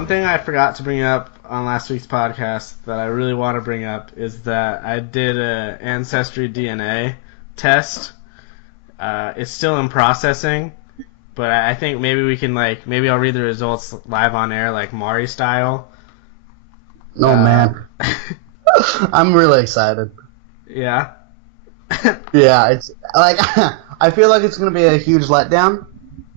one thing I forgot to bring up on last week's podcast that I really want to bring up is that I did a Ancestry DNA test. It's still in processing, but I think maybe we can maybe I'll read the results live on air, like Maury style. Oh man, I'm really excited. Yeah. Yeah, it's like I feel like it's gonna be a huge letdown.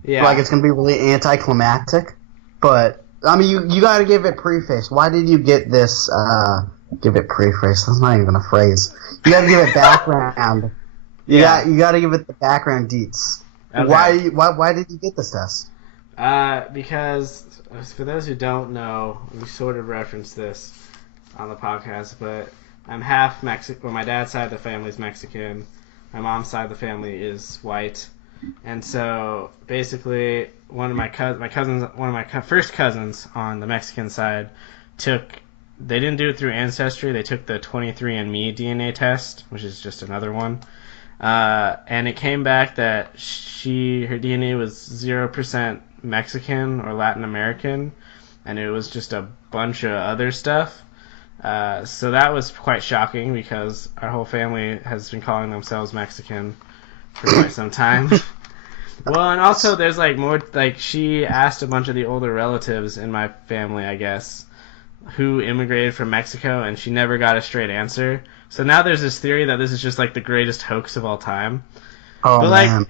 Yeah. Like it's gonna be really anticlimactic, but I mean, you gotta give it preface. Why did you get this? Give it preface. That's not even a phrase. You gotta give it background. You gotta give it the background deets. Okay. Why did you get this test? Because for those who don't know, we sort of referenced this on the podcast, but I'm half Mexican. Well, my dad's side of the family is Mexican. My mom's side of the family is white. And so basically, one of my first cousins on the Mexican side they didn't do it through Ancestry. They took the 23andMe DNA test, which is just another one. And it came back that her DNA was 0% Mexican or Latin American, and it was just a bunch of other stuff. So that was quite shocking because our whole family has been calling themselves Mexican for quite some time. Well, and also there's she asked a bunch of the older relatives in my family, I guess, who immigrated from Mexico, and she never got a straight answer. So now there's this theory that this is just the greatest hoax of all time. Oh, but man.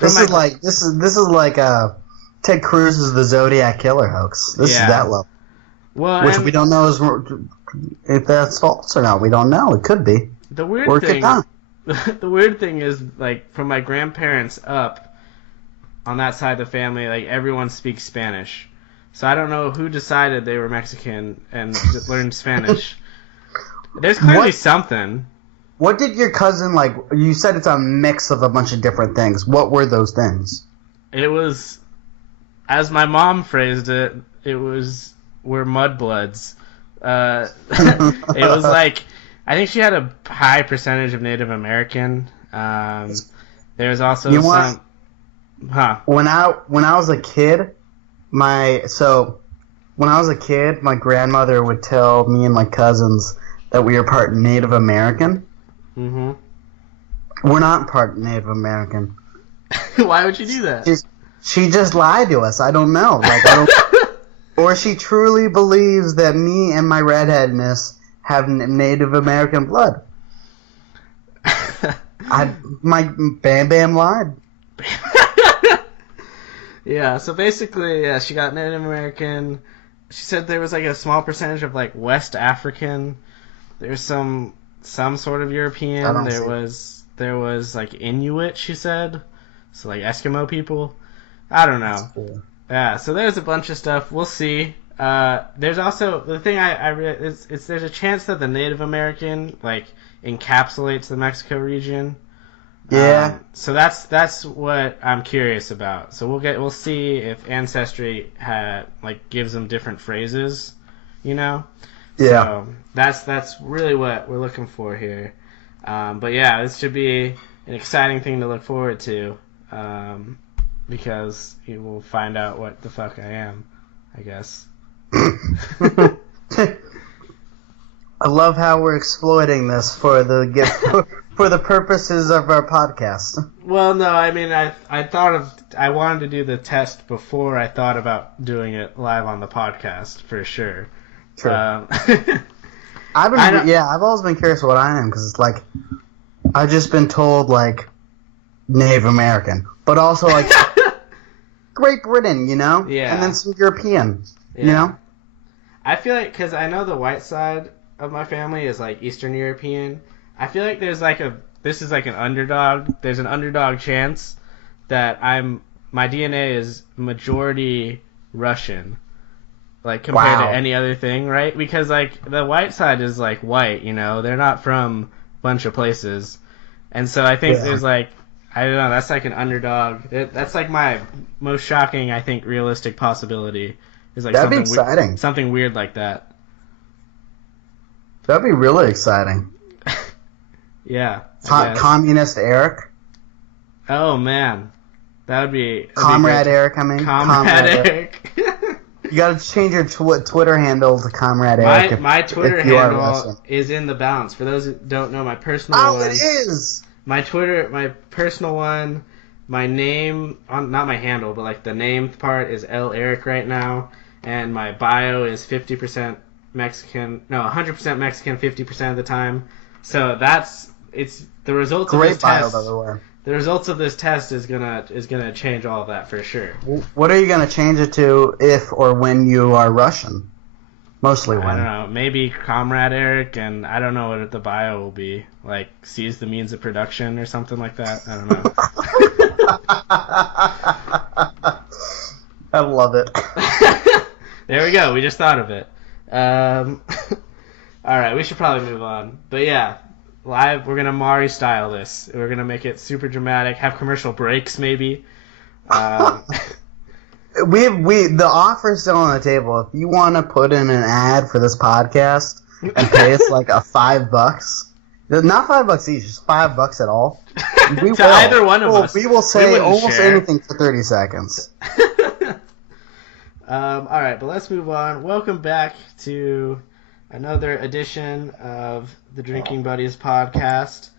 This is like Ted Cruz's The Zodiac Killer hoax. This is that level. Well, which we don't know if that's false or not. We don't know. It could be. The weird thing is, from my grandparents up on that side of the family, everyone speaks Spanish. So I don't know who decided they were Mexican and learned Spanish. There's clearly something. What did your cousin You said it's a mix of a bunch of different things. What were those things? It was, as my mom phrased it, we're mudbloods. It was I think she had a high percentage of Native American. There's also some. Huh. When I was a kid, my grandmother would tell me and my cousins that we are part Native American. Mm-hmm. We're not part Native American. Why would you do that? She just lied to us. I don't know. Or she truly believes that me and my redheadness have Native American blood. My Bam Bam lied. Yeah, so basically, she got Native American. She said there was a small percentage of West African. There's some sort of European. There was Inuit, she said. So Eskimo people. I don't know. That's cool. Yeah, so there's a bunch of stuff. We'll see. There's also the thing I read is there's a chance that the Native American encapsulates the Mexico region. Yeah. So that's what I'm curious about. So we'll see if Ancestry gives them different phrases, Yeah. So that's really what we're looking for here. But yeah, this should be an exciting thing to look forward to. Because you will find out what the fuck I am, I guess. I love how we're exploiting this for the purposes of our podcast. Well, no, I mean, I wanted to do the test before I thought about doing it live on the podcast, for sure. True. I've always been curious what I am, because it's I've just been told Native American, but also Great Britain, Yeah. And then some European, I feel because I know the white side of my family is Eastern European. I feel there's this is an underdog. There's an underdog chance that my DNA is majority Russian, compared to any other thing, right? Because the white side is white, they're not from a bunch of places, and so I think there's I don't know, that's an underdog. That's my most shocking, I think, realistic possibility. Is that'd be exciting. Something weird like that. That'd be really exciting. Yeah. Communist Eric. Oh man, that would be Comrade Eric. I mean, Comrade Eric. You got to change your Twitter handle to Comrade Eric. My Twitter handle is in the balance. For those who don't know, my personal one. Oh, it is. My personal one. My name, not my handle, but like the name part is L Eric right now, and my bio is 50% Mexican. No, 100% Mexican, 50% of the time. So it's the results of this test. By the way. The results of this test is gonna change all of that for sure. What are you gonna change it to if or when you are Russian? Mostly when. I don't know. Maybe Comrade Eric, and I don't know what the bio will be. Like, seize the means of production or something like that. I don't know. I love it. There we go. We just thought of it. All right, we should probably move on. But yeah, live, we're gonna Maury style this. We're gonna make it super dramatic. Have commercial breaks maybe. The offer's still on the table. If you want to put in an ad for this podcast and pay us like $5, not $5 each, just $5 at all. We to either one of us. We will say almost anything for 30 seconds. All right, but let's move on. Welcome back to another edition of the Drinking Buddies podcast.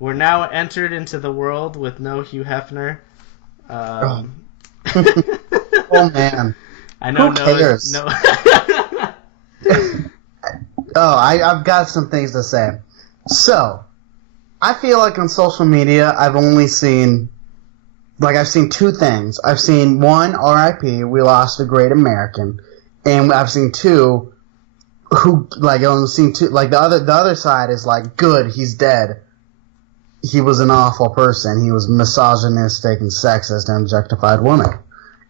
We're now entered into the world with no Hugh Hefner. Oh man! I know. Who cares? No. I've got some things to say. So, I feel like on social media, I've seen two things. I've seen one, R.I.P. We lost a great American, and I've seen two, the other side is like, good, he's dead. He was an awful person. He was misogynistic and sexist and objectified women.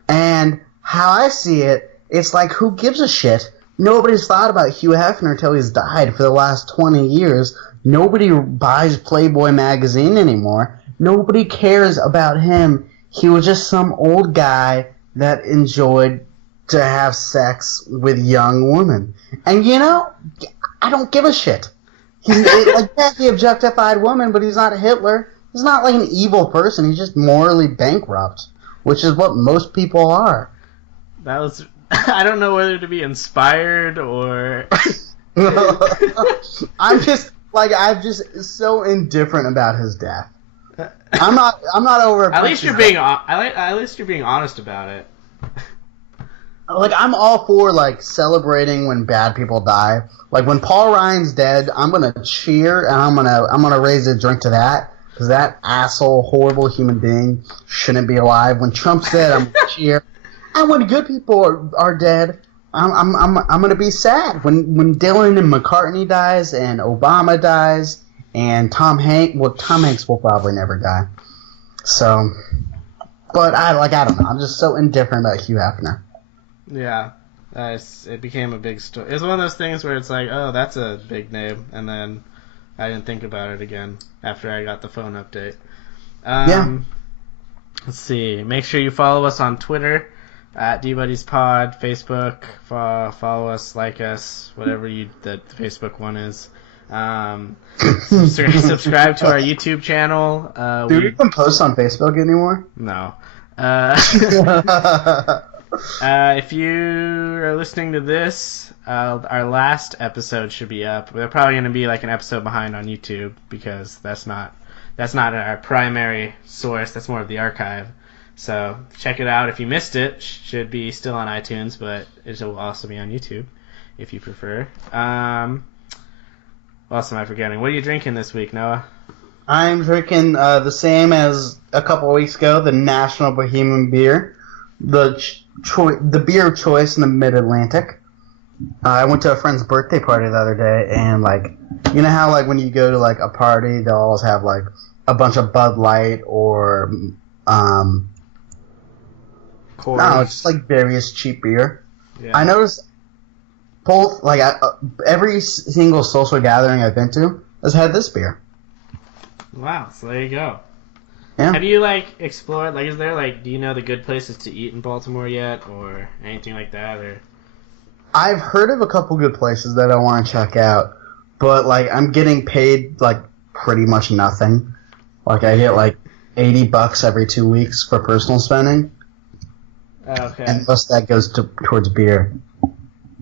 And how I see it, it's like, who gives a shit? Nobody's thought about Hugh Hefner until he's died for the last 20 years. Nobody buys Playboy magazine anymore. Nobody cares about him. He was just some old guy that enjoyed to have sex with young women. And I don't give a shit. He objectified women, but he's not Hitler. He's not like an evil person. He's just morally bankrupt, which is what most people are. That was... I don't know whether to be inspired or... I'm just so indifferent about his death. I'm not over. At least you're being honest about it. Like, I'm all for celebrating when bad people die. Like, when Paul Ryan's dead, I'm gonna cheer and I'm gonna raise a drink to that, because that asshole, horrible human being shouldn't be alive. When Trump's dead, I'm gonna cheer. And when good people are dead, I'm gonna be sad. When Dylan and McCartney dies and Obama dies and Tom Hanks will probably never die. So, but I don't know. I'm just so indifferent about Hugh Hefner. Yeah, it became a big story. It's one of those things where it's like, oh, that's a big name, and then I didn't think about it again after I got the phone update. Yeah. Let's see. Make sure you follow us on Twitter at DBuddiesPod, Facebook. Follow us, like us, whatever the Facebook one is. Subscribe to our YouTube channel. Do we even post on Facebook anymore? No. If you are listening to this, our last episode should be up. We're probably going to be like an episode behind on YouTube, because that's not our primary source. That's more of the archive. So check it out. If you missed it, should be still on iTunes, but it will also be on YouTube if you prefer. What else am I forgetting? What are you drinking this week, Noah? I'm drinking the same as a couple of weeks ago, the National Bohemian Beer, the beer of choice in the Mid-Atlantic. I went to a friend's birthday party the other day, and you know how when you go to a party, they'll always have a bunch of Bud Light or no, it's just various cheap beer. Yeah. I noticed both every single social gathering I've been to has had this beer. Wow, so there you go. Yeah. Have you explored is there do you know the good places to eat in Baltimore yet, or anything like that? Or I've heard of a couple good places that I want to check out, but I'm getting paid pretty much nothing. I get $80 every 2 weeks for personal spending. Okay. and most of that goes towards beer.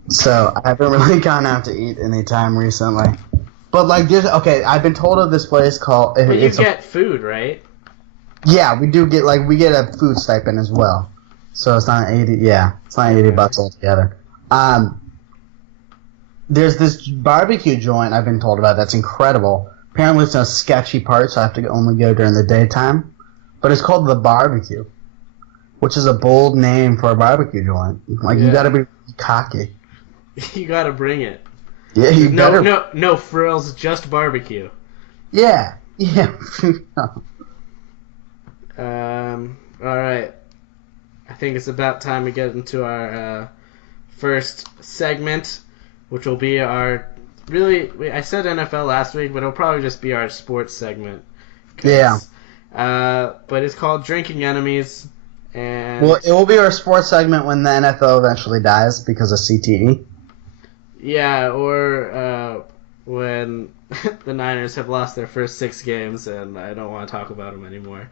So I haven't really gone out to eat any time recently. But like, I've been told of this place called. But you get food, right? Yeah, we do get we get a food stipend as well. So it's not 80. Yeah, it's not $80 altogether. There's this barbecue joint I've been told about that's incredible. Apparently it's in a sketchy part, so I have to only go during the daytime. But it's called The Barbecue, which is a bold name for a barbecue joint. Like, you gotta be cocky. You gotta bring it. Yeah, No frills, just barbecue. Yeah. Alright. I think it's about time we get into our first segment, which will be our... I said NFL last week, but it'll probably just be our sports segment. Yeah. But it's called Drinking Enemies. And well, it will be our sports segment when the NFL eventually dies because of CTE. Yeah, or when the Niners have lost their first 6 games and I don't want to talk about them anymore.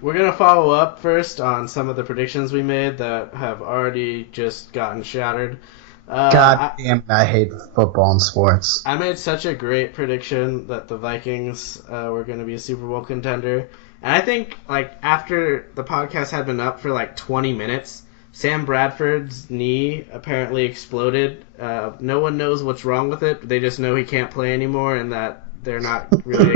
We're going to follow up first on some of the predictions we made that have already just gotten shattered. God damn it, I hate football and sports. I made such a great prediction that the Vikings were going to be a Super Bowl contender. And I think, after the podcast had been up for 20 minutes, Sam Bradford's knee apparently exploded. No one knows what's wrong with it. They just know he can't play anymore and that they're not really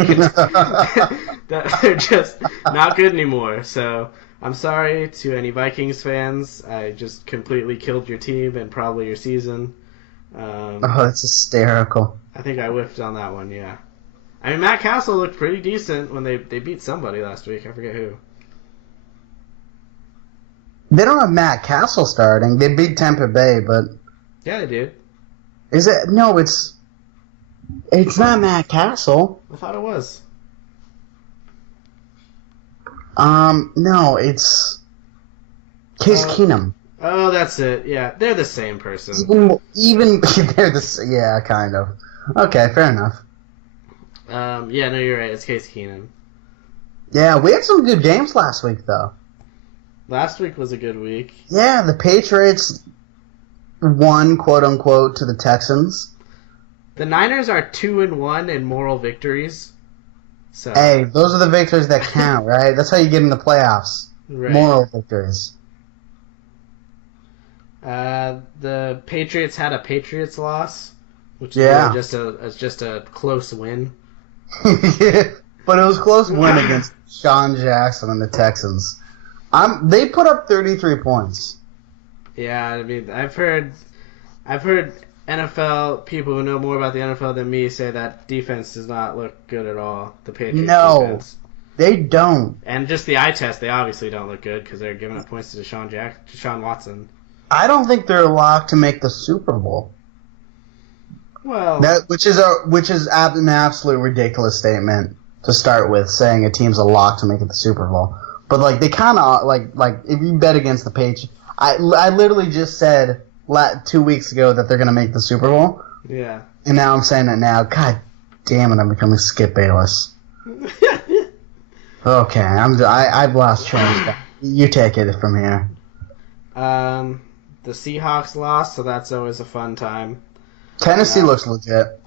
that they're just not good anymore. So I'm sorry to any Vikings fans. I just completely killed your team and probably your season. That's hysterical. I think I whiffed on that one, yeah. I mean, Matt Castle looked pretty decent when they beat somebody last week. I forget who. They don't have Matt Castle starting. They beat Tampa Bay, but... Yeah, they did. Is it? No, it's not Matt Castle. I thought it was. No, it's Case Keenum. Oh, that's it. Yeah, they're the same person. Even they're the yeah, kind of. Okay, fair enough. Yeah, no, you're right. It's Case Keenum. Yeah, we had some good games last week, though. Last week was a good week. Yeah, the Patriots won, quote unquote, to the Texans. The Niners are 2-1 in moral victories. So hey, those are the victories that count, right? That's how you get in the playoffs. Right. Moral victories. The Patriots had a Patriots loss, which is really just a close win. But it was a close win against Sean Jackson and the Texans. They put up 33 points. Yeah, I mean, I've heard NFL people who know more about the NFL than me say that defense does not look good at all. The Patriots defense. They don't. And just the eye test, they obviously don't look good because they're giving up points to Deshaun Watson. I don't think they're locked to make the Super Bowl. Well, which is an absolute ridiculous statement to start with, saying a team's a lock to make it the Super Bowl. But they kind of like if you bet against the Patriots, I literally just said 2 weeks ago that they're gonna make the Super Bowl. Yeah. And now I'm saying it now. God damn it! I'm becoming Skip Bayless. Okay, I've lost track. You take it from here. The Seahawks lost, so that's always a fun time. Tennessee looks legit.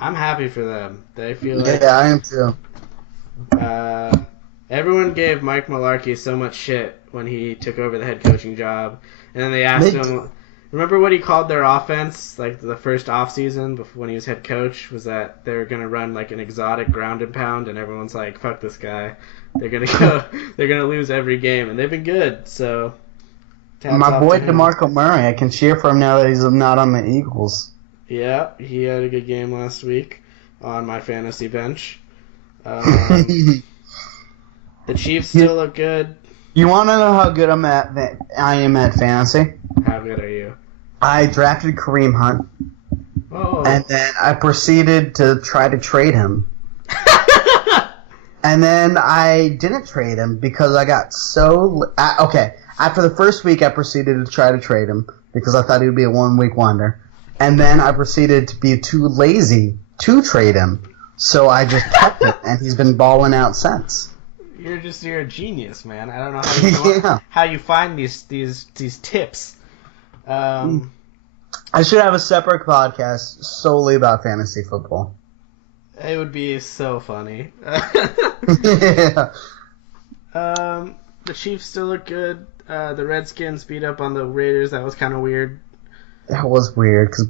I'm happy for them. They feel like... Yeah, I am too. Everyone gave Mike Mularkey so much shit when he took over the head coaching job. And then they asked him... Remember what he called their offense, the first offseason when he was head coach, was that they were going to run an exotic ground and pound, and everyone's like, fuck this guy. They're going to lose every game, and they've been good, so... My boy DeMarco Murray, I can cheer for him now that he's not on the Eagles. Yeah, he had a good game last week on my fantasy bench. The Chiefs still look good. You want to know how good I am at fantasy? How good are you? I drafted Kareem Hunt, and then I proceeded to try to trade him. And then I didn't trade him because I got so... Okay, after the first week, I proceeded to try to trade him because I thought he would be a one-week wonder. And then I proceeded to be too lazy to trade him, so I just kept it, and he's been balling out since. you're a genius, man. I don't know how you find these tips. I should have a separate podcast solely about fantasy football. It would be so funny. Yeah. The Chiefs still look good. The Redskins beat up on the Raiders. That was kind of weird. That was weird, because,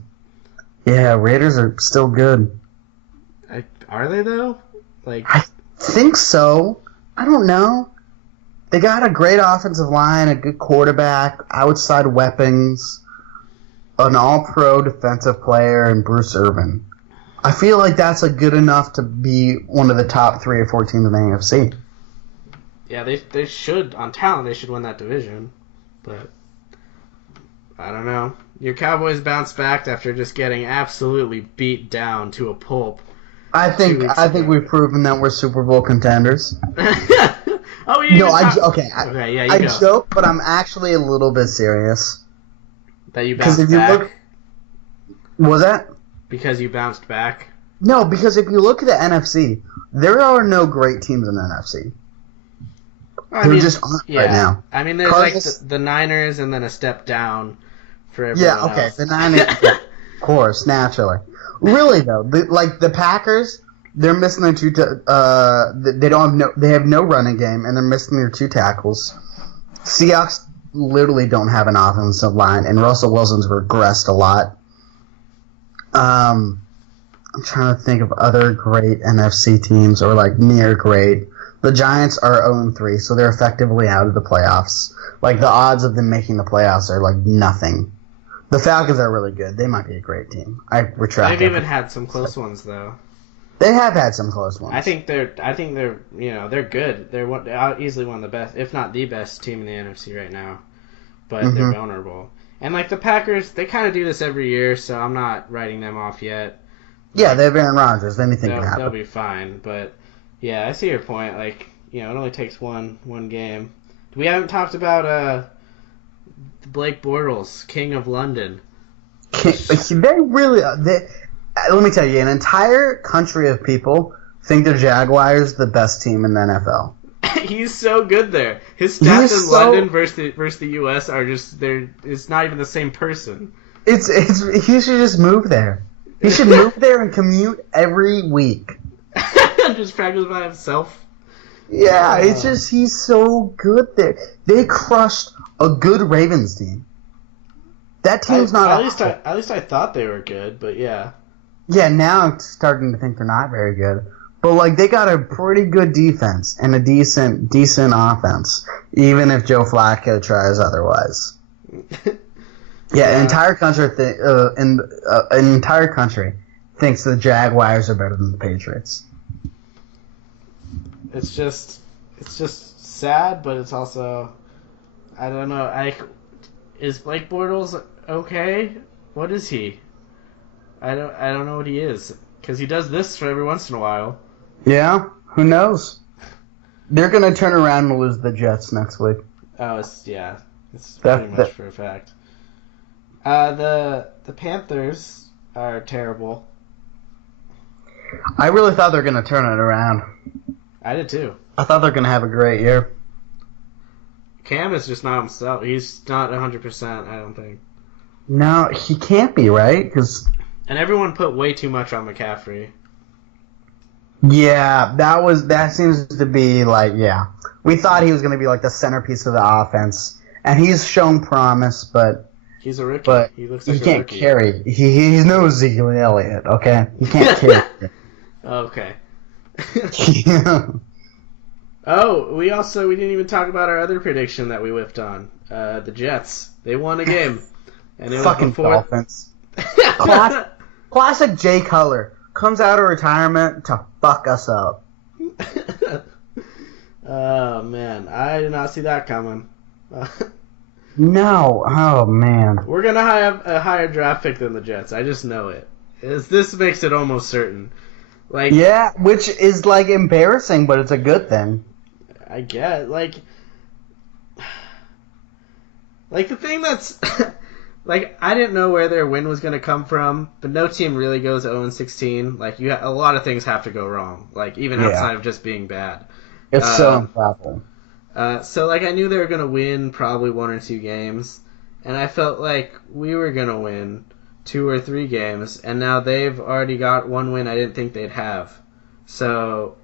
yeah, Raiders are still good. Are they, though? I think so. I don't know. They got a great offensive line, a good quarterback, outside weapons, an all-pro defensive player, and Bruce Irvin. I feel like that's good enough to be one of the top 3 or 4 teams in the AFC. Yeah, they should, on talent, they should win that division. But, I don't know. Your Cowboys bounced back after just getting absolutely beat down to a pulp. I think we've proven that we're Super Bowl contenders. Oh, yeah. No, I go. Joke, but I'm actually a little bit serious. That you bounced back? Was that? Because you bounced back? No, because if you look at the NFC, there are no great teams in the NFC. There just aren't right now. I mean, there's Cardinals, the Niners and then a step down for everyone else. The Niners, of course, naturally. Really, though, the Packers, they're missing their two. They have no running game, and they're missing their 2 tackles. Seahawks literally don't have an offensive line, and Russell Wilson's regressed a lot. I'm trying to think of other great NFC teams or near great. The Giants are 0-3, so they're effectively out of the playoffs. The odds of them making the playoffs are nothing. The Falcons are really good. They might be a great team. I retract. They've even had some close ones, though. They have had some close ones. I think they're they're good. They're easily one of the best, if not the best team in the NFC right now. But they're vulnerable. And the Packers, they kind of do this every year, so I'm not writing them off yet. Yeah, they have Aaron Rodgers. Anything can happen. They'll be fine. But yeah, I see your point. It only takes one game. We haven't talked about Blake Bortles, King of London. Let me tell you, an entire country of people think the Jaguars the best team in the NFL. He's so good there. His stats in London versus the U.S. are just it's not even the same person. He should just move there. He should move there and commute every week. Just practice by himself. Yeah, it's just he's so good there. They crushed a good Ravens team. That team's not at least I thought they were good, but yeah. Yeah, now I'm starting to think they're not very good. But they got a pretty good defense and a decent offense, even if Joe Flacco tries otherwise. Yeah, an entire country thinks the Jaguars are better than the Patriots. It's just sad, but it's also, I don't know. Is Blake Bortles okay? What is he? I don't know what he is, because he does this for every once in a while. Yeah, who knows? They're gonna turn around and lose the Jets next week. Oh, it's pretty much for a fact. The Panthers are terrible. I really thought they were gonna turn it around. I did too. I thought they were gonna have a great year. Cam is just not himself. He's not 100%. I don't think. No, he can't be, right? And everyone put way too much on McCaffrey. Yeah, that seems to be we thought he was going to be the centerpiece of the offense, and he's shown promise, but he's a rookie. But he looks like he can't a rookie. Carry. He's no Ezekiel Elliott, okay? He can't carry. Okay. Yeah. Oh, we didn't even talk about our other prediction that we whiffed on. The Jets. They won a game. And it Fucking was before... Dolphins. Classic Jay Cutler. Comes out of retirement to fuck us up. Oh, man. I did not see that coming. No. Oh, man. We're going to have a higher draft pick than the Jets. I just know it. This makes it almost certain. Yeah, which is, embarrassing, but it's a good thing. I get, the thing that's... I didn't know where their win was going to come from, but no team really goes 0-16. A lot of things have to go wrong, even outside of just being bad. It's so improbable. So like I knew they were gonna win probably 1 or 2 games, and I felt like we were gonna win 2 or 3 games, and now they've already got 1 win I didn't think they'd have. So,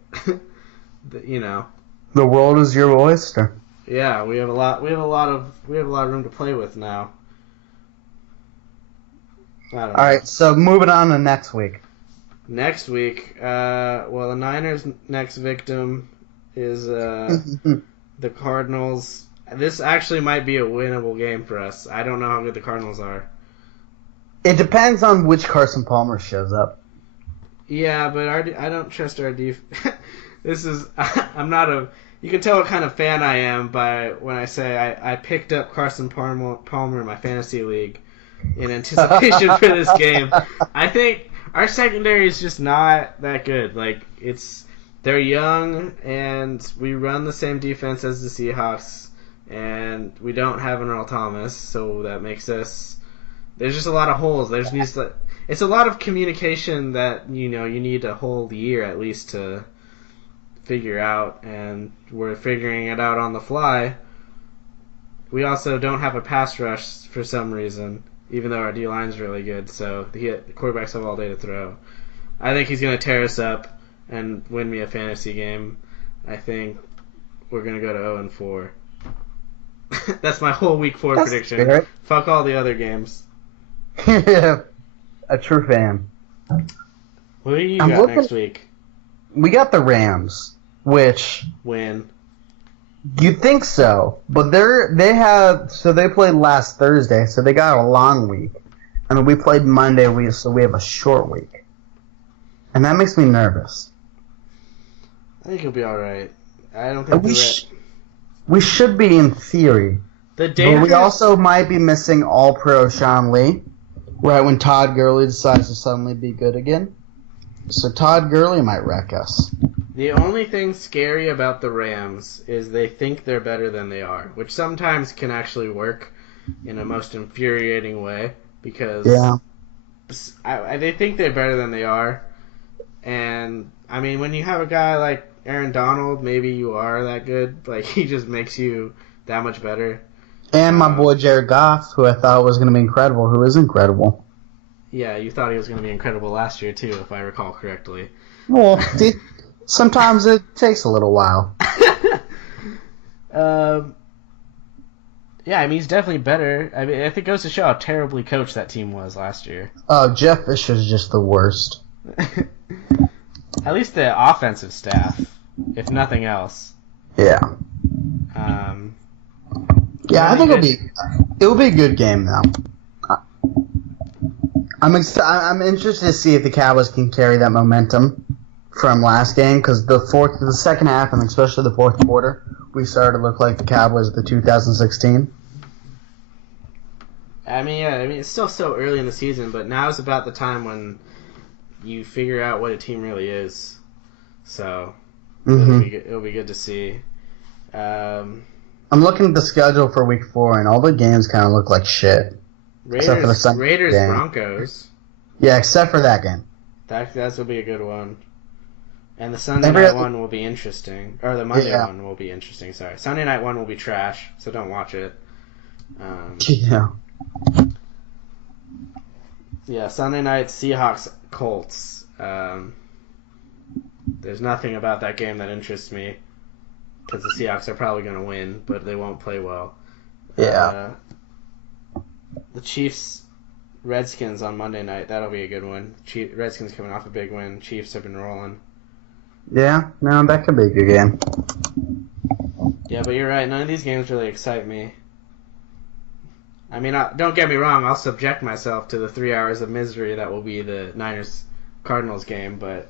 you know. The world is your oyster. Yeah, we have a lot of room to play with now. All right, so moving on to next week. Next week, well, the Niners' next victim is the Cardinals. This actually might be a winnable game for us. I don't know how good the Cardinals are. It depends on which Carson Palmer shows up. Yeah, but I don't trust our defense. This is I'm not a. You can tell what kind of fan I am by when I say I picked up Carson Palmer in my fantasy league in anticipation for this game. I think our secondary is just not that good. Like they're young and we run the same defense as the Seahawks, and we don't have an Earl Thomas, so that makes us. There's just a lot of holes. It's a lot of communication that you need a whole year at least to figure out, and we're figuring it out on the fly. We also don't have a pass rush for some reason, even though our D-line's really good, so the quarterbacks have all day to throw. I think he's going to tear us up and win me a fantasy game. I think we're going to go to 0-4. That's my whole week 4 prediction. Fair. Fuck all the other games. A true fan. What do you got next week? We got the Rams, which win. You think so, but they played last Thursday, so they got a long week, and we played Monday, so we have a short week, and that makes me nervous. I think he'll be all right. I don't think we should be in theory, but we also might be missing All-Pro Sean Lee, right when Todd Gurley decides to suddenly be good again. So Todd Gurley might wreck us. The only thing scary about the Rams is they think they're better than they are, which sometimes can actually work in a most infuriating way because they think they're better than they are. And, I mean, when you have a guy like Aaron Donald, maybe you are that good. Like, he just makes you that much better. And my boy Jared Goff, who I thought was going to be incredible, who is incredible. Yeah, you thought he was going to be incredible last year, too, if I recall correctly. Well, sometimes it takes a little while. Yeah, I mean, he's definitely better. I mean, I think it goes to show how terribly coached that team was last year. Oh, Jeff Fisher's just the worst. At least the offensive staff, if nothing else. Yeah. Yeah, I think it'll be a good game, though. I'm interested to see if the Cowboys can carry that momentum from last game, because the second half, and especially the fourth quarter, we started to look like the Cowboys of the 2016. I mean, it's still so early in the season, but now is about the time when you figure out what a team really is. So it'll be good to see. I'm looking at the schedule for Week 4, and all the games kind of look like shit. Raiders Broncos. Yeah, except for that game. That will be a good one. And the Sunday night one will be interesting. Or the Monday one will be interesting, sorry. Sunday night one will be trash, so don't watch it. Yeah, Sunday night, Seahawks, Colts. There's nothing about that game that interests me, because the Seahawks are probably going to win, but they won't play well. Yeah. The Chiefs, Redskins on Monday night. That'll be a good one. Redskins coming off a big win. Chiefs have been rolling. Yeah, no, that could be a good game. Yeah, but you're right. None of these games really excite me. I mean, don't get me wrong. I'll subject myself to the 3 hours of misery that will be the Niners-Cardinals game, but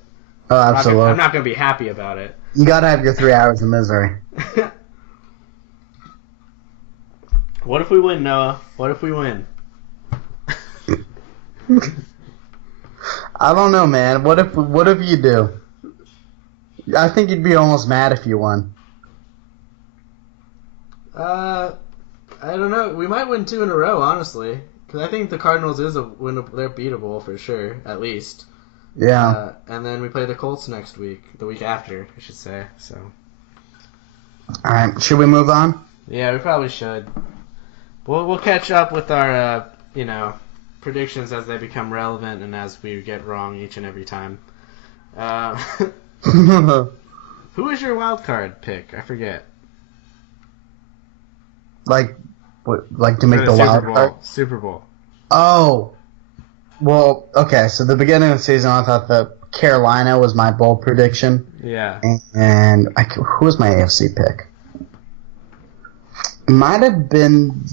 absolutely. I'm not going to be happy about it. You got to have your 3 hours of misery. What if we win, Noah? What if we win? I don't know, man. What if you do? I think you'd be almost mad if you won. I don't know. We might win 2 in a row, honestly, because I think the Cardinals is they're beatable for sure, at least. Yeah. And then we play the Colts next week, the week after, I should say. So. All right, should we move on? Yeah, we probably should. We'll catch up with our predictions as they become relevant and as we get wrong each and every time. Who is your wild card pick? I forget. Like to make the wild card? Super Bowl. Oh. Well, okay, so the beginning of the season, I thought that Carolina was my bold prediction. Yeah. And who was my AFC pick? Might have been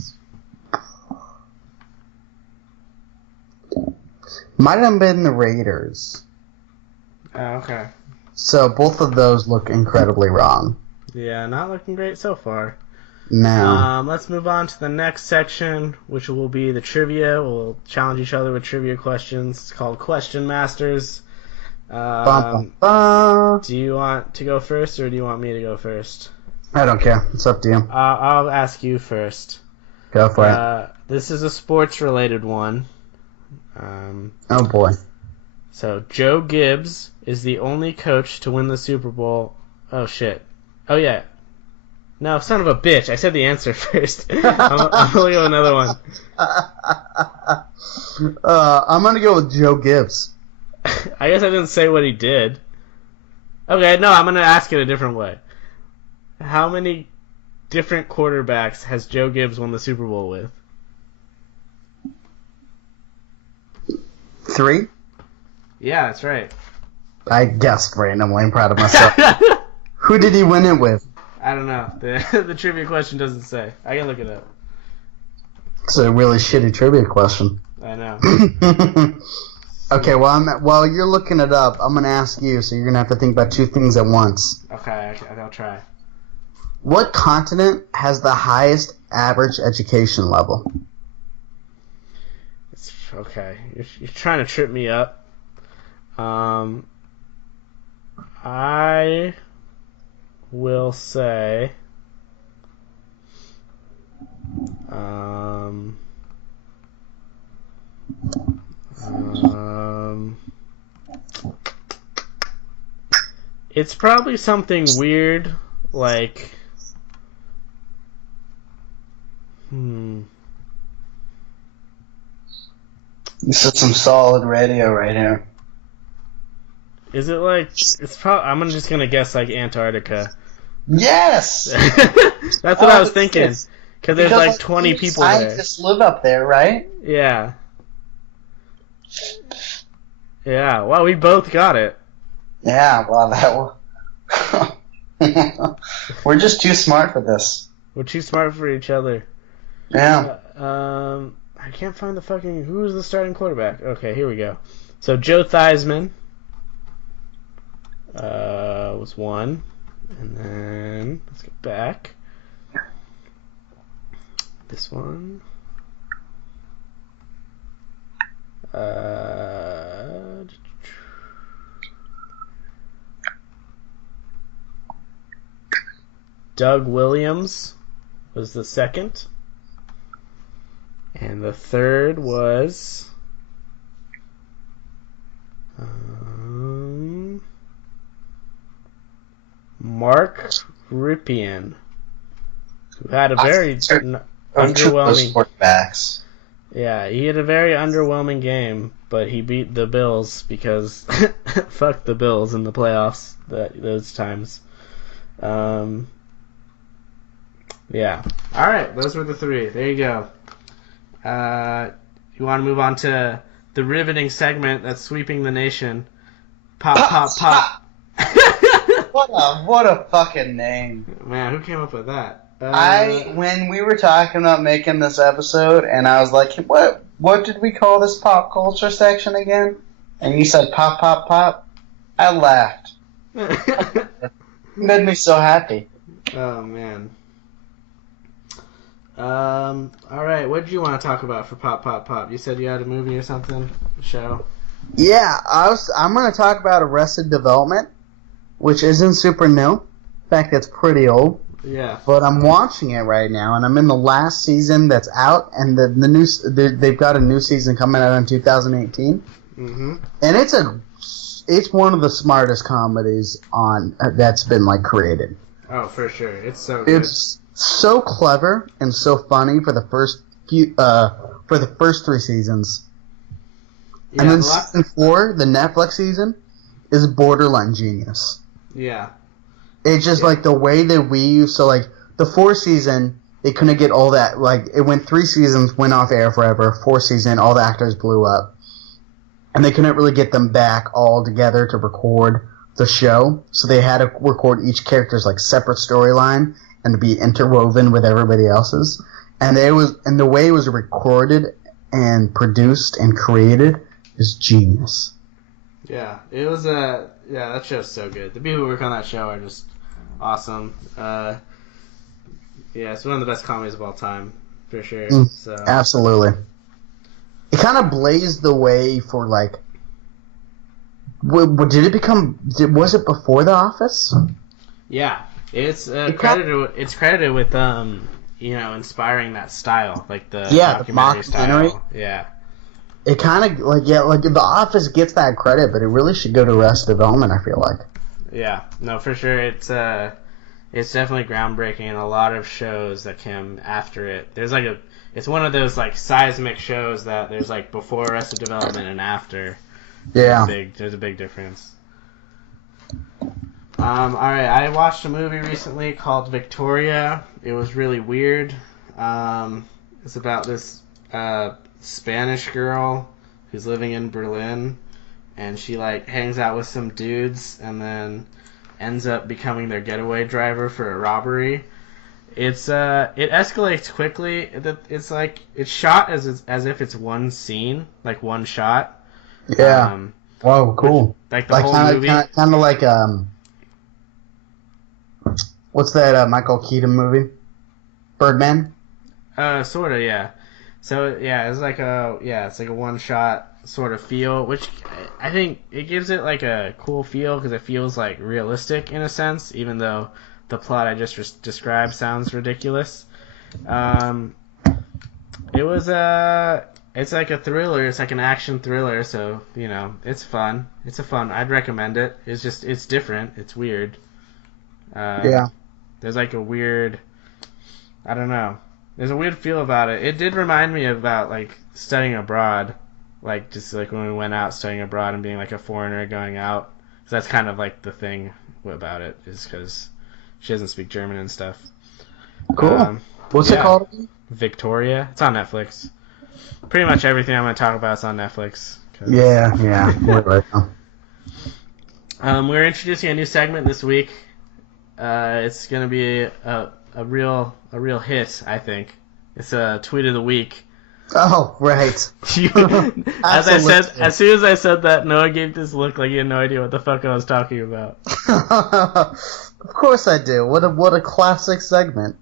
the Raiders. Oh, okay. So both of those look incredibly wrong. Yeah, not looking great so far. No. Let's move on to the next section, which will be the trivia. We'll challenge each other with trivia questions. It's called Question Masters. Bum, bum, bum. Do you want to go first, or do you want me to go first? I don't care. It's up to you. I'll ask you first. Go for it. This is a sports-related one. Oh, boy. So, Joe Gibbs is the only coach to win the Super Bowl. Oh, shit. Oh, yeah. No, son of a bitch. I said the answer first. I'm going to go another one. I'm going to go with Joe Gibbs. I guess I didn't say what he did. Okay, no, I'm going to ask it a different way. How many different quarterbacks has Joe Gibbs won the Super Bowl with? 3? Yeah, that's right. I guessed randomly. I'm proud of myself. Who did he win it with? I don't know. The trivia question doesn't say. I can look it up. It's a really shitty trivia question. I know. Okay, while you're looking it up, I'm going to ask you, so you're going to have to think about 2 things at once. Okay, I'll try. What continent has the highest average education level? Okay, you're trying to trip me up. I will say it's probably something weird like You said some solid radio right here. Is it like it's probably? I'm just gonna guess like Antarctica. Yes. That's what I was thinking. Because there's like 20 people there. Scientists live up there, right? Yeah. Yeah. Well, we both got it. Yeah. Well, we're just too smart for this. We're too smart for each other. Yeah. I can't find the fucking... Who's the starting quarterback? Okay, here we go. So, Joe Theismann was one. And then, let's get back. This one. Doug Williams was the second. And the third was Mark Ripien, who had a very underwhelming quarterbacks. Yeah, he had a very underwhelming game, but he beat the Bills because fuck the Bills in the playoffs those times. Yeah. All right, those were the 3. There you go. You want to move on to the riveting segment that's sweeping the nation? Pop, pop, pop. What a fucking name. Man, who came up with that? When we were talking about making this episode, and I was like, what did we call this pop culture section again? And you said pop, pop, pop. I laughed. It made me so happy. Oh, man. Alright, what did you want to talk about for Pop, Pop, Pop? You said you had a movie or something? A show? Yeah, I'm going to talk about Arrested Development, which isn't super new. In fact, it's pretty old. Yeah. But I'm watching it right now, and I'm in the last season that's out, and they've got a new season coming out in 2018. Mm-hmm. And it's one of the smartest comedies that's been, like, created. Oh, for sure. It's so good. It's so clever and so funny for the first three seasons. Yeah, And then season 4, the Netflix season, is borderline genius. Yeah. It's just like the way they weave. So like the 4th season, they couldn't get all that. Like it went 3 seasons, went off air forever. 4th season, all the actors blew up, and they couldn't really get them back all together to record the show. So they had to record each character's like separate storyline and to be interwoven with everybody else's. And the way it was recorded and produced and created is genius. Yeah, it was that show's so good. The people who work on that show are just awesome. Yeah, it's one of the best comedies of all time, for sure. So absolutely. It kind of blazed the way for like. Did it become? Was it before The Office? Yeah, it's credited. It's credited with inspiring that style, like the documentary style. Yeah. It kind of like The Office gets that credit, but it really should go to Arrested Development, I feel like. Yeah, no, for sure. It's definitely groundbreaking, and a lot of shows that came after it. It's one of those like seismic shows that there's like before Arrested Development and after. Yeah. There's a big difference. All right, I watched a movie recently called Victoria. It was really weird. It's about this Spanish girl who's living in Berlin, and she like hangs out with some dudes and then ends up becoming their getaway driver for a robbery. It escalates quickly. It's shot as if it's one scene, like one shot. Yeah. Whoa, cool. Like the whole movie. Kind of like what's that Michael Keaton movie? Birdman. Sort of, yeah. So yeah, it's like a one shot sort of feel, which I think it gives it like a cool feel because it feels like realistic in a sense, even though the plot I just described sounds ridiculous. It's like a thriller. It's like an action thriller. So it's fun. I'd recommend it. It's different. It's weird. Yeah. There's like a weird. I don't know. There's a weird feel about it. It did remind me about like studying abroad, like just like when we went out studying abroad and being like a foreigner going out. So that's kind of like the thing about it, is because she doesn't speak German and stuff. Cool. What's it called? Victoria. It's on Netflix. Pretty much everything I'm going to talk about is on Netflix. Yeah. We're introducing a new segment this week. It's going to be a real hit, I think. It's a tweet of the week. Oh, right. As soon as I said that, Noah gave this look like he had no idea what the fuck I was talking about. Of course I do. What a classic segment.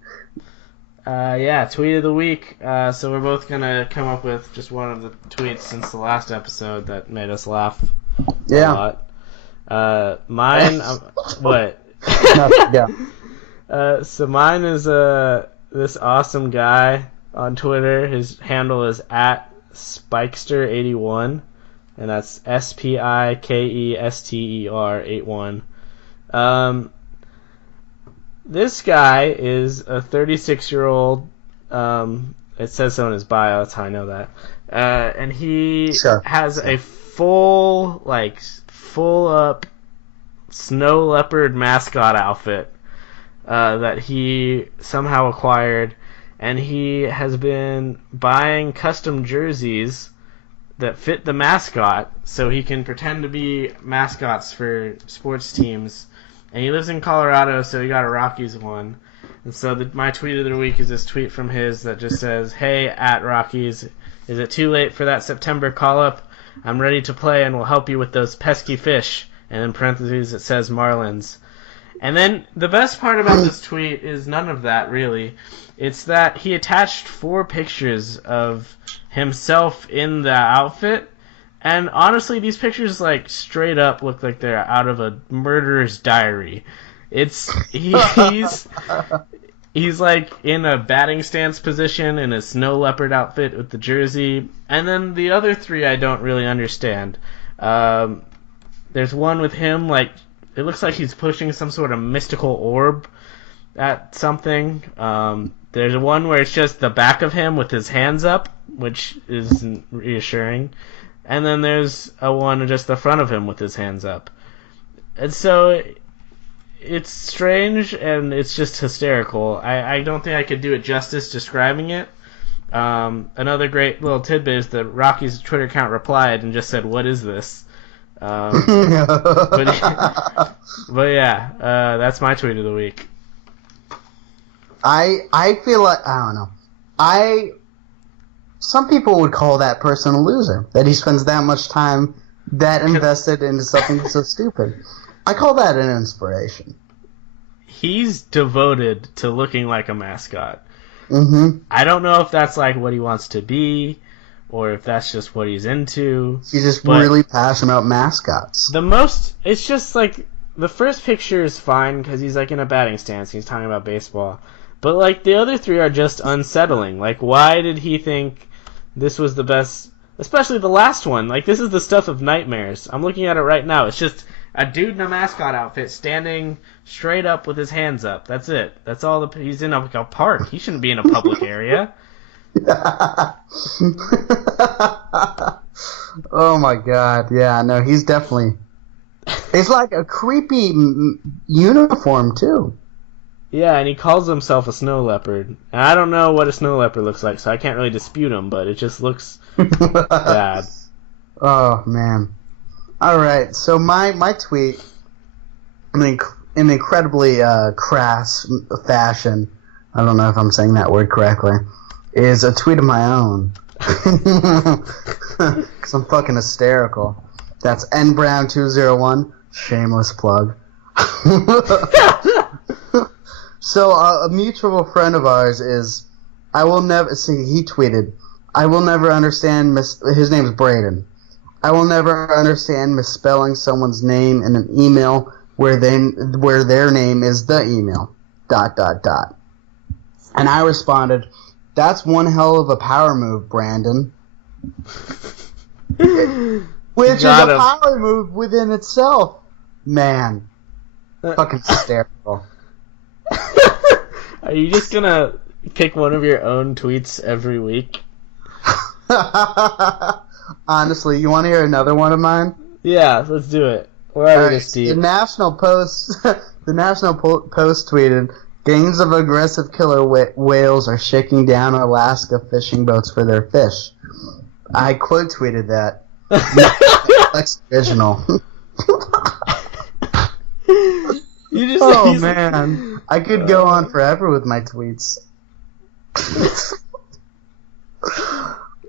Tweet of the week. So we're both gonna come up with just one of the tweets since the last episode that made us laugh a lot. Mine. What? Yeah. So mine is this awesome guy on Twitter. His handle is @Spikester81, and that's SPIKESTER 81. This guy is a 36-year-old. It says so in his bio. That's how I know that. And he has a full up snow leopard mascot outfit that he somehow acquired, and he has been buying custom jerseys that fit the mascot so he can pretend to be mascots for sports teams. And he lives in Colorado, so he got a Rockies one. And so my tweet of the week is this tweet from his that just says, "Hey, @Rockies, is it too late for that September call-up? I'm ready to play and will help you with those pesky fish." And in parentheses it says Marlins. And then the best part about this tweet is none of that, really. It's that he attached 4 pictures of himself in the outfit. And honestly, these pictures like straight up look like they're out of a murderer's diary. He's like in a batting stance position in a snow leopard outfit with the jersey, and then the other 3 I don't really understand. There's one with him like it looks like he's pushing some sort of mystical orb at something. There's one where it's just the back of him with his hands up, which is reassuring. And then there's a one just the front of him with his hands up. And so it's strange and it's just hysterical. I don't think I could do it justice describing it. Another great little tidbit is that Rocky's Twitter account replied and just said, "What is this?" But yeah, that's my tweet of the week. I feel like, I don't know. Some people would call that person a loser, that he spends that much time that invested into something so stupid. I call that an inspiration. He's devoted to looking like a mascot. Mm-hmm. I don't know if that's like what he wants to be, or if that's just what he's into. He's just really passionate about mascots. It's just like, the first picture is fine because he's like in a batting stance and he's talking about baseball. But like the other three are just unsettling. Like, why did he think this was the best? Especially the last one. Like, this is the stuff of nightmares. I'm looking at it right now. It's just a dude in a mascot outfit standing straight up with his hands up. That's it. That's all. He's in a park. He shouldn't be in a public area. Oh my god. Yeah, no, he's definitely... It's like a creepy uniform, too. Yeah, and he calls himself a snow leopard. And I don't know what a snow leopard looks like, so I can't really dispute him, but it just looks bad. Oh, man. Alright, so my tweet, in an incredibly crass fashion, I don't know if I'm saying that word correctly, is a tweet of my own. Because I'm fucking hysterical. That's nbrown201, shameless plug. So a mutual friend of ours is, he tweeted, "I will never understand, his name is Braden. I will never understand misspelling someone's name in an email where their name is the email, ... And I responded, "That's one hell of a power move, Brandon." Which is a power move within itself. Man. Fucking hysterical. Are you just gonna pick one of your own tweets every week? Honestly, you want to hear another one of mine? Yeah, let's do it. We're already this deep. The National Post tweeted, "Gangs of aggressive killer whales are shaking down Alaska fishing boats for their fish." I quote tweeted that. That's original. Oh man, I could go on forever with my tweets.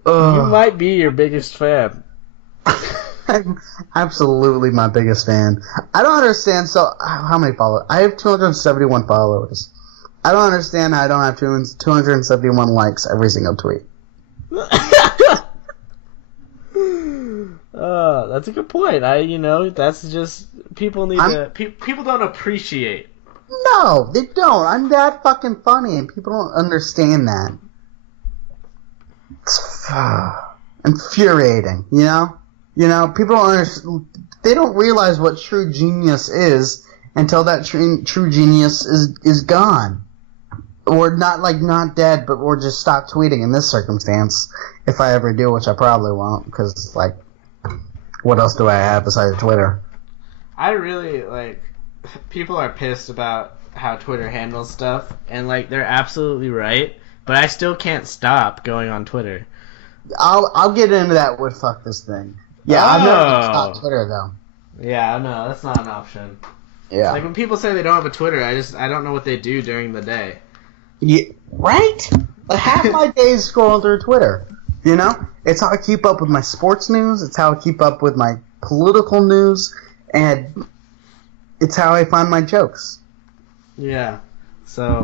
You might be your biggest fan. I'm absolutely my biggest fan. I don't understand. So, how many followers? I have 271 followers. I don't understand how I don't have 271 likes every single tweet. That's a good point. That's just, people people don't appreciate. No, they don't. I'm that fucking funny, and people don't understand that. It's infuriating, you know? People don't understand. They don't realize what true genius is until that true genius is gone. Or not dead, but or just stop tweeting in this circumstance. If I ever do, which I probably won't, because, what else do I have besides Twitter? I really, people are pissed about how Twitter handles stuff, and, they're absolutely right, but I still can't stop going on Twitter. I'll get into that with fuck this thing. Yeah, I'm never gonna stop Twitter, though. Yeah, no, that's not an option. Yeah. When people say they don't have a Twitter, I don't know what they do during the day. Yeah, right? Half my day is scrolling through Twitter. It's how I keep up with my sports news. It's how I keep up with my political news, and it's how I find my jokes. Yeah. So,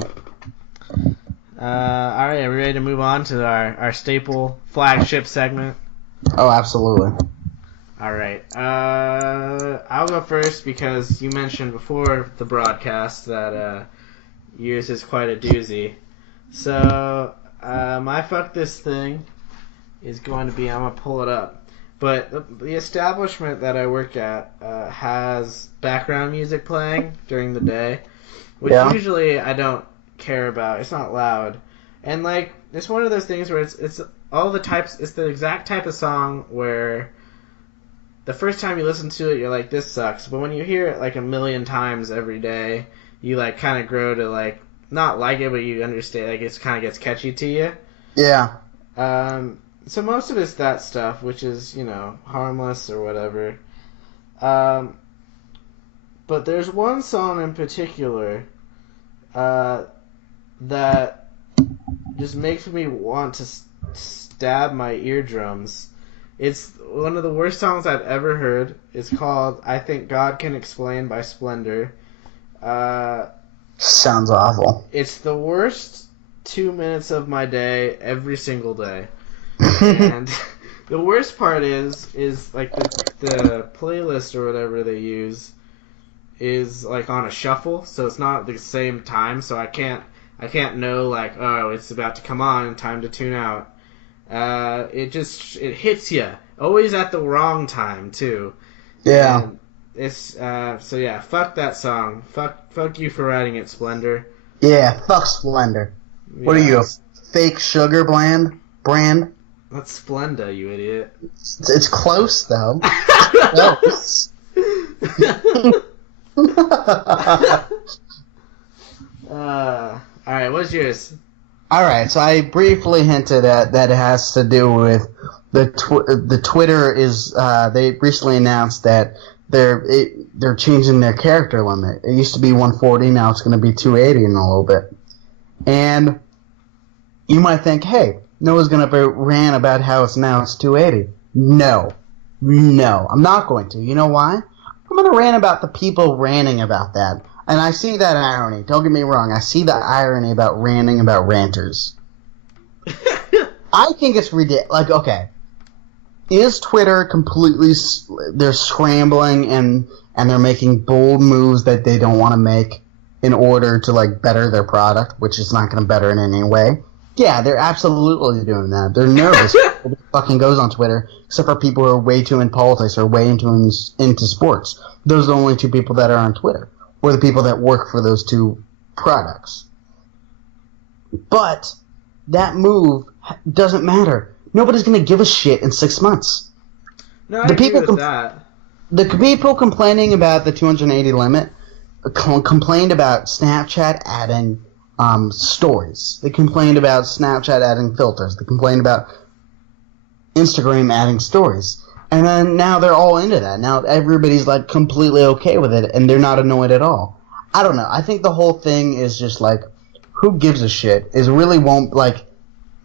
all right, are we ready to move on to our staple flagship segment? Oh, absolutely. All right. I'll go first because you mentioned before the broadcast that yours is quite a doozy. So, my fuck this thing is going to be, I'm going to pull it up, but the establishment that I work at has background music playing during the day, which Yeah. usually I don't care about. It's not loud, and like it's one of those things where it's all the types. It's the exact type of song where the first time you listen to it, you're like, this sucks. But when you hear it like a million times every day, you like kind of grow to like not like it, but you understand like it kind of gets catchy to you. Yeah. So most of it's that stuff, which is harmless or whatever. But there's one song in particular that just makes me want to stab my eardrums. It's one of the worst songs I've ever heard. It's called I Think God Can Explain by Splendor. Sounds awful. It's the worst 2 minutes of my day every single day. And the worst part is like the playlist or whatever they use is like on a shuffle, so it's not the same time, so I can't know like, oh, it's about to come on, time to tune out. It hits you always at the wrong time too. Yeah. And it's so yeah, fuck that song. Fuck you for writing it, Splendor. Yeah, fuck Splendor. Yeah. What are you, a fake sugar brand? That's Splenda, you idiot. It's close though. Close. Alright, what's yours? Alright, so I briefly hinted at that it has to do with the Twitter is they recently announced that they're changing their character limit. It used to be 140, now it's going to be 280 in a little bit. And you might think, hey, Noah's going to rant about how it's 280. No, I'm not going to. You know why? I'm going to rant about the people ranting about that. And I see that irony. Don't get me wrong. I see the irony about ranting about ranters. I think it's ridiculous. Like, okay, is Twitter completely... They're scrambling and they're making bold moves that they don't want to make in order to, like, better their product, which is not going to better in any way. Yeah, they're absolutely doing that. They're nervous. Nobody fucking goes on Twitter, except for people who are way too in politics or way into sports. Those are the only two people that are on Twitter, or the people that work for those two products. But that move doesn't matter. Nobody's going to give a shit in 6 months. No, I agree with that. The people complaining about the 280 limit complained about Snapchat adding stories. They complained about Snapchat adding filters. They complained about Instagram adding stories. And then now they're all into that. Now everybody's like completely okay with it, and they're not annoyed at all. I don't know. I think the whole thing is just like, who gives a shit? Is really won't like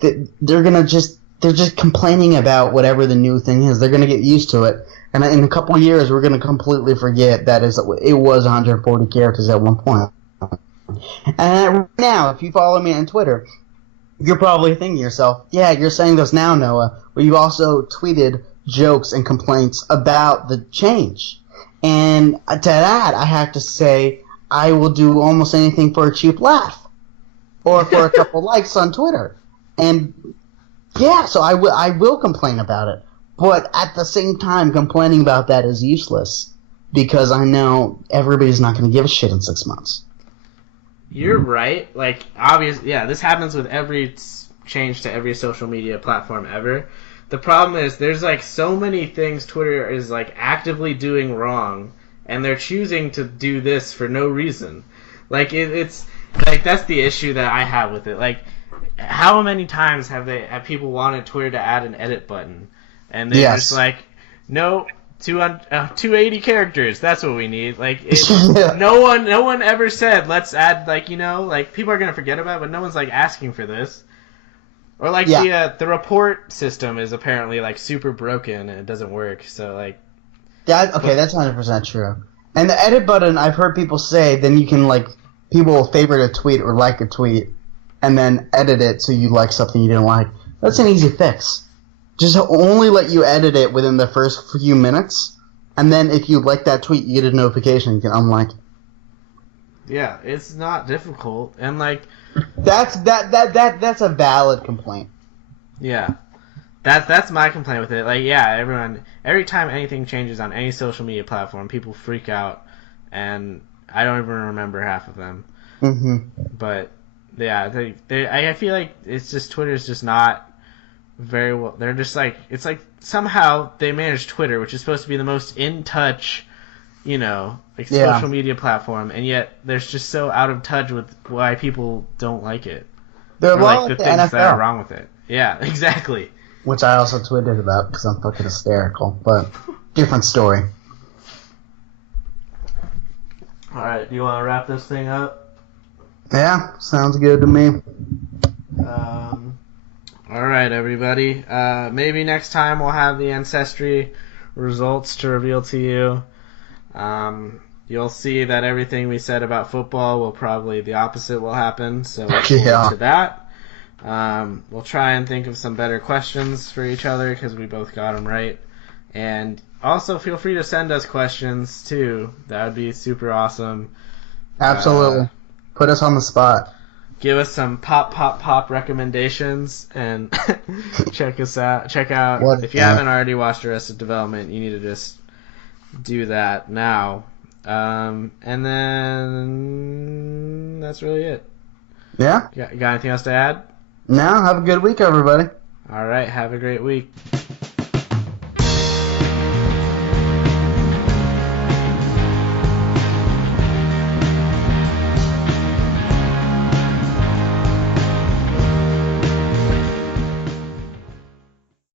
they're just complaining about whatever the new thing is. They're gonna get used to it, and in a couple of years we're gonna completely forget that it was 140 characters at one point. And right now, if you follow me on Twitter, you're probably thinking to yourself, yeah, you're saying this now, Noah, but you also tweeted jokes and complaints about the change. And to that, I have to say, I will do almost anything for a cheap laugh. Or for a couple likes on Twitter. And, yeah, so I will complain about it. But at the same time, complaining about that is useless. Because I know everybody's not going to give a shit in 6 months. You're right. Like, obviously, yeah, this happens with every change to every social media platform ever. The problem is there's, like, so many things Twitter is, like, actively doing wrong, and they're choosing to do this for no reason. Like, it's, like, that's the issue that I have with it. Like, how many times have people wanted Twitter to add an edit button? And they're just like, no, 280 characters, that's what we need. Like, Yeah. no one ever said, let's add, like, like, people are going to forget about it, but no one's, like, asking for this. Or, like, the report system is apparently, like, super broken and it doesn't work, so, like... That's 100% true. And the edit button, I've heard people say, then you can, like, people will favorite a tweet or like a tweet, and then edit it so you like something you didn't like. That's an easy fix. Just only let you edit it within the first few minutes, and then if you like that tweet, you get a notification, you can unlike it. Yeah, it's not difficult, and, like... That's a valid complaint. Yeah. That's my complaint with it. Like, yeah, every time anything changes on any social media platform, people freak out, and I don't even remember half of them. Mm-hmm. But yeah, I feel like it's just Twitter's just not very well. They're just like, it's like somehow they manage Twitter, which is supposed to be the most in touch, social media platform, and yet they're just so out of touch with why people don't like it. They're or like the things NFL. that are wrong with it. Yeah, exactly. Which I also tweeted about because I'm fucking hysterical, but different story. All right, do you want to wrap this thing up? Yeah, sounds good to me. All right, everybody. Maybe next time we'll have the Ancestry results to reveal to you. You'll see that everything we said about football will probably the opposite will happen. So look forward to that. We'll try and think of some better questions for each other because we both got them right. And also feel free to send us questions too. That would be super awesome. Absolutely. Put us on the spot. Give us some pop recommendations and check us out. Check out if you haven't already watched Arrested Development, you need to just do that now. And then that's really it. Yeah. Got anything else to add? No. Have a good week, everybody. All right. Have a great week.